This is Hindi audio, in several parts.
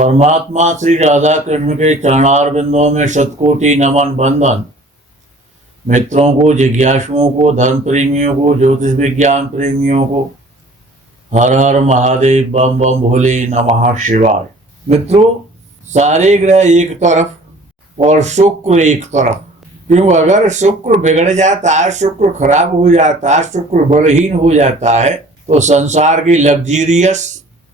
परमात्मा श्री राधा कृष्ण के चरणार बिंदुओं में शतकोटि नमन बंदन। मित्रों को, जिज्ञासुओं को, धर्म प्रेमियों को, ज्योतिष विज्ञान प्रेमियों को हर हर महादेव, बम बम भोले, नमः शिवाय। मित्रों, सारे ग्रह एक तरफ और शुक्र एक तरफ। क्यों? अगर शुक्र बिगड़ जाता है, शुक्र खराब हो जाता है, शुक्र बलहीन हो जाता है तो संसार की लग्जीरियस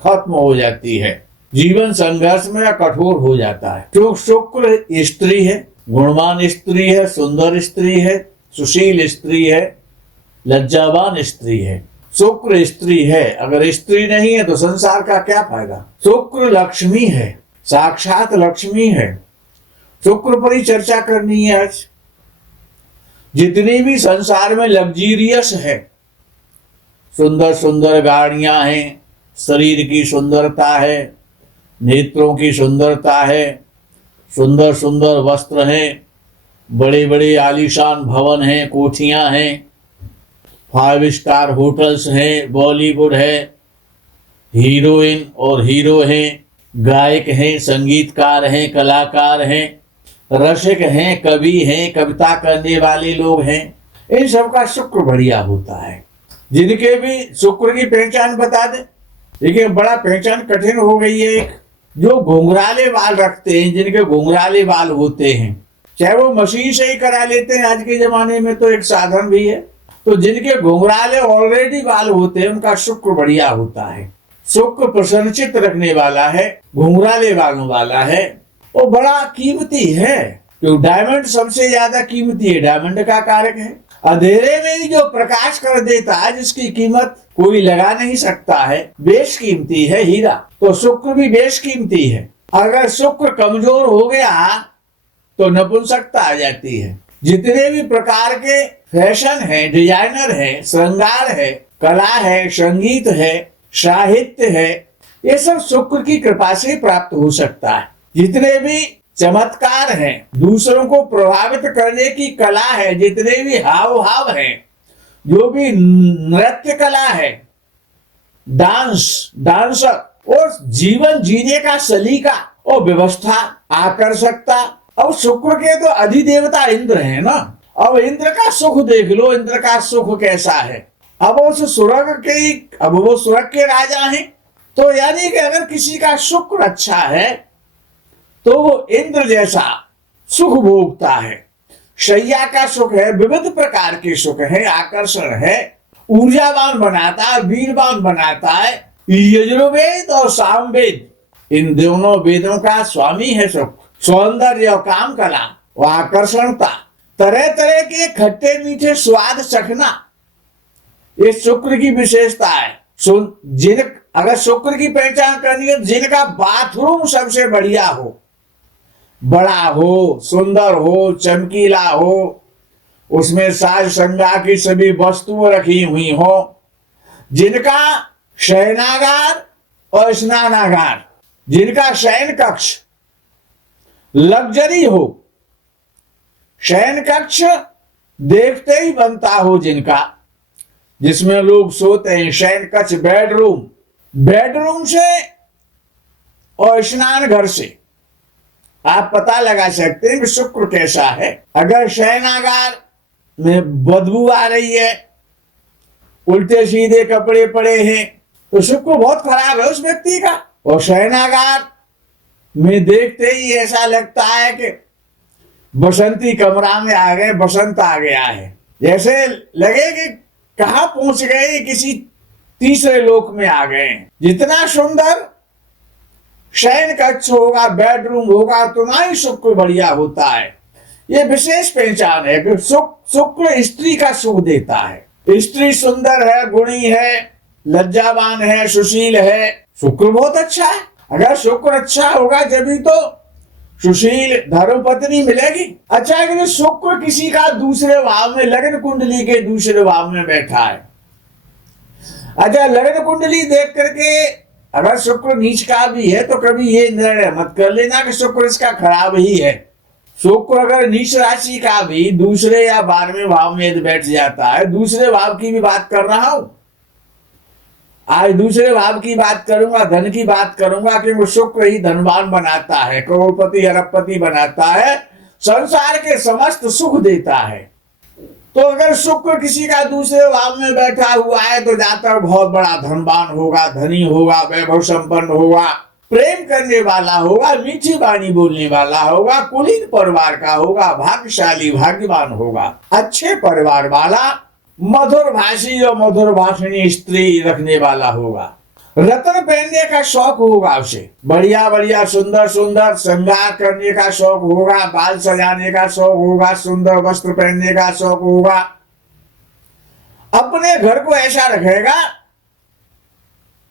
खत्म हो जाती है, जीवन संघर्ष में या कठोर हो जाता है। क्यों? शुक्र स्त्री है, गुणवान स्त्री है, सुंदर स्त्री है, सुशील स्त्री है, लज्जावान स्त्री है। शुक्र स्त्री है, अगर स्त्री नहीं है तो संसार का क्या फायदा। शुक्र लक्ष्मी है, साक्षात लक्ष्मी है। शुक्र पर ही चर्चा करनी है आज। जितनी भी संसार में लग्जीरियस है, सुंदर सुंदर गाड़ियां हैं, शरीर की सुंदरता है, नेत्रों की सुंदरता है, सुंदर सुंदर वस्त्र हैं, बड़े बड़े आलीशान भवन हैं, कोठियां हैं, 5 स्टार होटल्स हैं, बॉलीवुड है, हीरोइन और हीरो हैं, गायक हैं, संगीतकार हैं, कलाकार हैं, रसिक हैं, कवि हैं, कविता करने वाले लोग हैं। इन सब का शुक्र बढ़िया होता है। जिनके भी शुक्र की पहचान बता दें। देखिए, बड़ा पहचान कठिन हो गई है। एक जो घुंघराले बाल रखते हैं, जिनके घुंघराले बाल होते हैं, चाहे वो मशीन से ही करा लेते हैं, आज के जमाने में तो एक साधन भी है, तो जिनके घुंघराले ऑलरेडी बाल होते हैं उनका शुक्र बढ़िया होता है। शुक्र प्रसन्नचित रखने वाला है, घुंघराले बालों वाला है, वो बड़ा कीमती है। क्यों? डायमंड सबसे ज्यादा कीमती है, डायमंड का कारक है। अंधेरे में ही जो प्रकाश कर देता है, जिसकी कीमत कोई लगा नहीं सकता है, बेशकीमती है हीरा। तो शुक्र भी बेशकीमती है। अगर शुक्र कमजोर हो गया तो नपुंसकता आ जाती है। जितने भी प्रकार के फैशन है, डिजाइनर है, श्रृंगार है, कला है, संगीत है, साहित्य है, ये सब शुक्र की कृपा से प्राप्त हो सकता है। जितने भी चमत्कार हैं, दूसरों को प्रभावित करने की कला है, जितने भी हाव भाव हैं, जो भी नृत्य कला है, डांसर और जीवन जीने का सलीका और व्यवस्था, आकर्षकता। अब शुक्र के तो अधिदेवता इंद्र है ना। अब इंद्र का सुख देख लो, इंद्र का सुख कैसा है। अब वो स्वर्ग के राजा हैं। तो यानी कि अगर किसी का शुक्र अच्छा है तो वो इंद्र जैसा सुख भोगता है। शैया का सुख है, विविध प्रकार के सुख है, आकर्षण है, ऊर्जावान बनाता है, वीरवान बनाता है। यजुर्वेद और सामवेद, इन दोनों वेदों का स्वामी है शुक्र। सौंदर्य और काम कला और आकर्षणता, तरह तरह के खट्टे मीठे स्वाद चखना, ये शुक्र की विशेषता है। अगर शुक्र की पहचान करनी है, जिनका बाथरूम सबसे बढ़िया हो, बड़ा हो, सुंदर हो, चमकीला हो, उसमें साज श्रृंगार की सभी वस्तुएं रखी हुई हो, जिनका शयनागार और स्नानागार, जिनका शयन कक्ष लग्जरी हो, शयन कक्ष देखते ही बनता हो, जिसमें लोग सोते हैं, शयन कक्ष, बेडरूम से और स्नान घर से आप पता लगा सकते हैं कि शुक्र कैसा है। अगर शयनागार में बदबू आ रही है, उल्टे सीधे कपड़े पड़े हैं, तो शुक्र बहुत खराब है उस व्यक्ति का। और शयनागार में देखते ही ऐसा लगता है कि बसंती कमरा में आ गए, बसंत आ गया है, जैसे लगे कि कहां पहुंच गए, किसी तीसरे लोक में आ गए। जितना सुंदर शयन कक्ष होगा, बेडरूम होगा, उतना ही शुक्र बढ़िया होता है। ये विशेष पहचान है कि शुक्र स्त्री का सुख देता है। स्त्री सुंदर है, गुणी है, लज्जावान है, सुशील है, शुक्र बहुत अच्छा है। अगर शुक्र अच्छा होगा जभी तो सुशील धर्मपत्नी मिलेगी। अच्छा है कि शुक्र किसी का दूसरे भाव में, लग्न कुंडली के दूसरे भाव में बैठा है। अच्छा, लग्न कुंडली देख करके अगर शुक्र नीच का भी है तो कभी ये निर्णय मत कर लेना कि शुक्र इसका खराब ही है। शुक्र अगर नीच राशि का भी दूसरे या 12वें भाव में बैठ जाता है, दूसरे भाव की भी बात कर रहा हूं, आज दूसरे भाव की बात करूंगा, धन की बात करूंगा कि वो शुक्र ही धनवान बनाता है, करोड़पति अरबपति बनाता है, संसार के समस्त सुख देता है। तो अगर शुक्र किसी का दूसरे भाव में बैठा हुआ है तो जातक बहुत बड़ा धनवान होगा, धनी होगा, वैभव संपन्न होगा, प्रेम करने वाला होगा, मीठी वाणी बोलने वाला होगा, कुलीन परिवार का होगा, भाग्यशाली भाग्यवान होगा, अच्छे परिवार वाला, मधुर भाषी और मधुर भाषणी स्त्री रखने वाला होगा, रत्न पहनने का शौक होगा उसे, बढ़िया बढ़िया सुंदर सुंदर श्रृंगार करने का शौक होगा, बाल सजाने का शौक होगा, सुंदर वस्त्र पहनने का शौक होगा, अपने घर को ऐसा रखेगा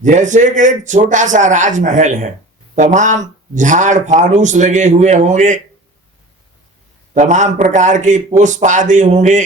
जैसे कि एक छोटा सा राजमहल है, तमाम झाड़ फानूस लगे हुए होंगे, तमाम प्रकार के पुष्प आदि होंगे।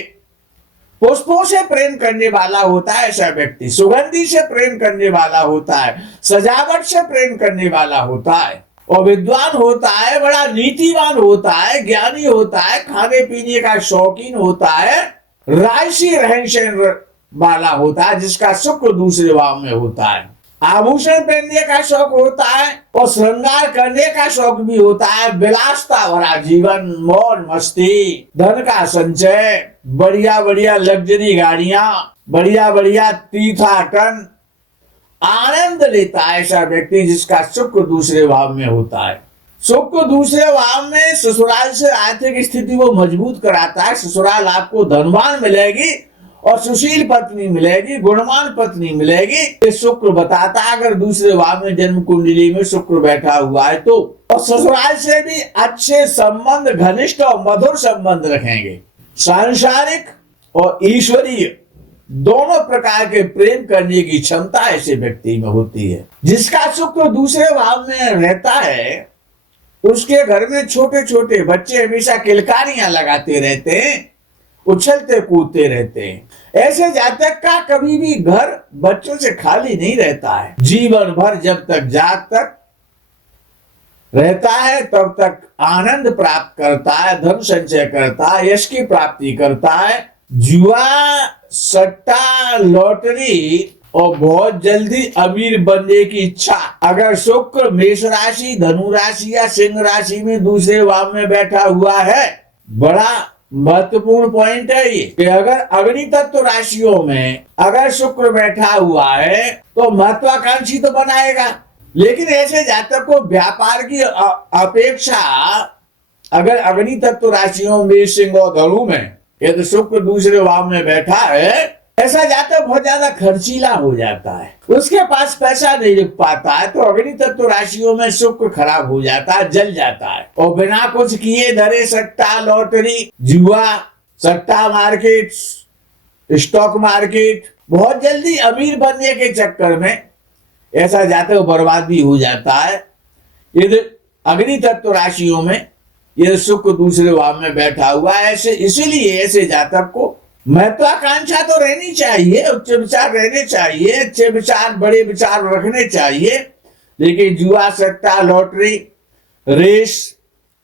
पुष्पों से प्रेम करने वाला होता है ऐसा व्यक्ति, सुगंधी से प्रेम करने वाला होता है, सजावट से प्रेम करने वाला होता है, और विद्वान होता है, बड़ा नीतिवान होता है, ज्ञानी होता है, खाने पीने का शौकीन होता है, राजसी रहन सहन वाला होता है, जिसका शुक्र दूसरे भाव में होता है, आभूषण पहनने का शौक होता है और श्रृंगार करने का शौक भी होता है, विलासता भरा जीवन, मौज मस्ती, धन का संचय, बढ़िया बढ़िया लग्जरी गाड़ियां, बढ़िया बढ़िया तीर्थाटन, आनंद लेता है ऐसा व्यक्ति जिसका शुक्र दूसरे भाव में होता है। शुक्र दूसरे भाव में ससुराल से आर्थिक स्थिति को मजबूत कराता है, ससुराल आपको धनवान मिलेगी और सुशील पत्नी मिलेगी, गुणवान पत्नी मिलेगी, ये शुक्र बताता है। अगर दूसरे भाव में जन्म कुंडली में शुक्र बैठा हुआ है तो, और ससुराल से भी अच्छे संबंध, घनिष्ठ और मधुर संबंध रखेंगे, सांसारिक और ईश्वरीय दोनों प्रकार के प्रेम करने की क्षमता ऐसे व्यक्ति में होती है। जिसका शुक्र दूसरे भाव में रहता है उसके घर में छोटे छोटे बच्चे हमेशा किलकारियां लगाते रहते हैं, उछलते कूदते रहते हैं। ऐसे जातक का कभी भी घर बच्चों से खाली नहीं रहता है, जीवन भर जब तक जातक रहता है तब तक आनंद प्राप्त करता है, धन संचय करता है, यश की प्राप्ति करता है। जुआ, सट्टा, लॉटरी और बहुत जल्दी अमीर बनने की इच्छा, अगर शुक्र मेष राशि, धनु राशि या सिंह राशि में दूसरे भाव में बैठा हुआ है, बड़ा महत्वपूर्ण पॉइंट है ये कि अगर अग्नि तत्व राशियों में अगर शुक्र बैठा हुआ है तो महत्वाकांक्षी तो बनाएगा, लेकिन ऐसे जातक को व्यापार की अपेक्षा अगर अग्नि तत्व राशियों में सिंह और धनु में यदि शुक्र दूसरे भाव में बैठा है, ऐसा जातक बहुत ज्यादा खर्चीला हो जाता है, उसके पास पैसा नहीं रुक पाता है, तो अग्नि तत्व राशियों में शुक्र खराब हो जाता है, जल जाता है, और बिना कुछ किए धरे सट्टा, लॉटरी, जुआ, सट्टा मार्केट, स्टॉक मार्केट, बहुत जल्दी अमीर बनने के चक्कर में ऐसा जातक बर्बाद भी हो जाता है। यदि अग्नि तत्व राशियों में यदि शुक्र दूसरे भाव में बैठा हुआ है, ऐसे इसीलिए ऐसे जातक को महत्वाकांक्षा तो रहनी चाहिए, उच्च विचार रहने चाहिए, अच्छे विचार, बड़े विचार रखने चाहिए, लेकिन जुआ, सट्टा, लॉटरी, रेस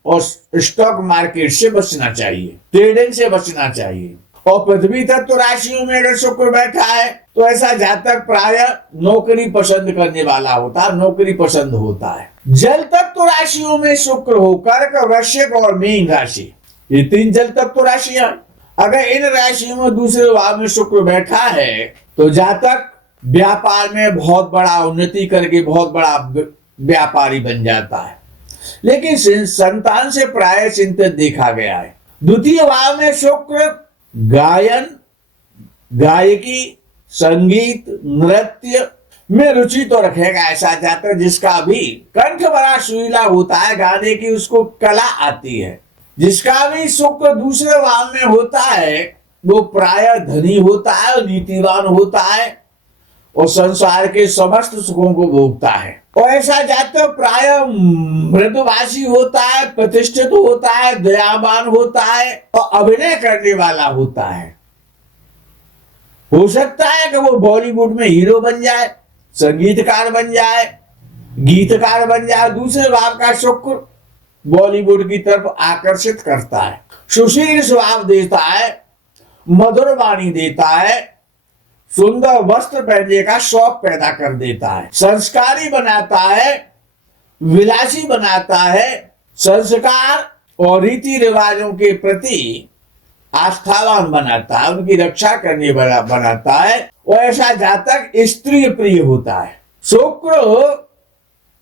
और स्टॉक मार्केट से बचना चाहिए, ट्रेडिंग से बचना चाहिए। और पृथ्वी तत्व राशियों में अगर शुक्र बैठा है तो ऐसा जातक प्रायः नौकरी पसंद करने वाला होता है, नौकरी पसंद होता है। जल तत्व राशियों में शुक्र हो, कर्क, वृश्चिक और मीन राशि, ये तीन जल तत्व राशियां, अगर इन राशियों में दूसरे भाव में शुक्र बैठा है तो जातक व्यापार में बहुत बड़ा उन्नति करके बहुत बड़ा व्यापारी बन जाता है, लेकिन संतान से प्राय चिंतित देखा गया है। द्वितीय भाव में शुक्र गायन, गायकी, संगीत, नृत्य में रुचि तो रखेगा ऐसा जातक जिसका भी कंठ बड़ा सुरीला होता है, गाने की उसको कला आती है। जिसका भी शुक्र दूसरे भाव में होता है वो प्राय धनी होता है और नीतिवान होता है और संसार के समस्त सुखों को भोगता है। और ऐसा जातक प्राय मृदुभाषी होता है, प्रतिष्ठित होता है, दयावान होता है और अभिनय करने वाला होता है। हो सकता है कि वो बॉलीवुड में हीरो बन जाए, संगीतकार बन जाए, गीतकार बन जाए। दूसरे भाव का शुक्र बॉलीवुड की तरफ आकर्षित करता है, सुशील स्वभाव देता है, मधुर वाणी देता है, सुंदर वस्त्र पहनने का शौक पैदा कर देता है, संस्कारी बनाता है, विलासी बनाता है, संस्कार और रीति रिवाजों के प्रति आस्थावान बनाता है, उनकी रक्षा करने वाला बनाता है। और ऐसा जातक स्त्री प्रिय होता है। शुक्र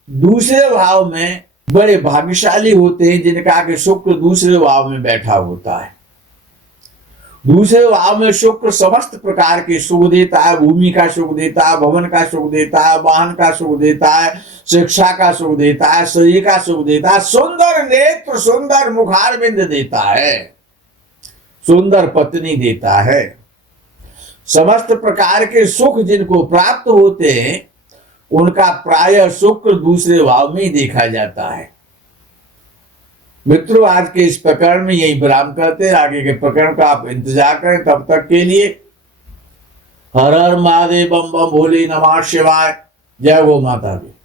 दूसरे भाव में बड़े भाग्यशाली होते हैं जिनका कि शुक्र दूसरे भाव में बैठा होता है। दूसरे भाव में शुक्र समस्त प्रकार के सुख देता है, भूमि का सुख देता है, भवन का सुख देता है, वाहन का सुख देता है, शिक्षा का सुख देता है, शरीर का सुख देता है, सुंदर नेत्र, सुंदर मुखारबिंद देता है, सुंदर पत्नी देता है। समस्त प्रकार के सुख जिनको प्राप्त होते हैं उनका प्राय शुक्र दूसरे भाव में ही देखा जाता है। मित्रों, आज के इस प्रकरण में यही विराम करते हैं। आगे के प्रकरण का आप इंतजार करें। तब तक के लिए हर हर महादेव, बम बम भोले, नमः शिवाय। जय गो माता दी।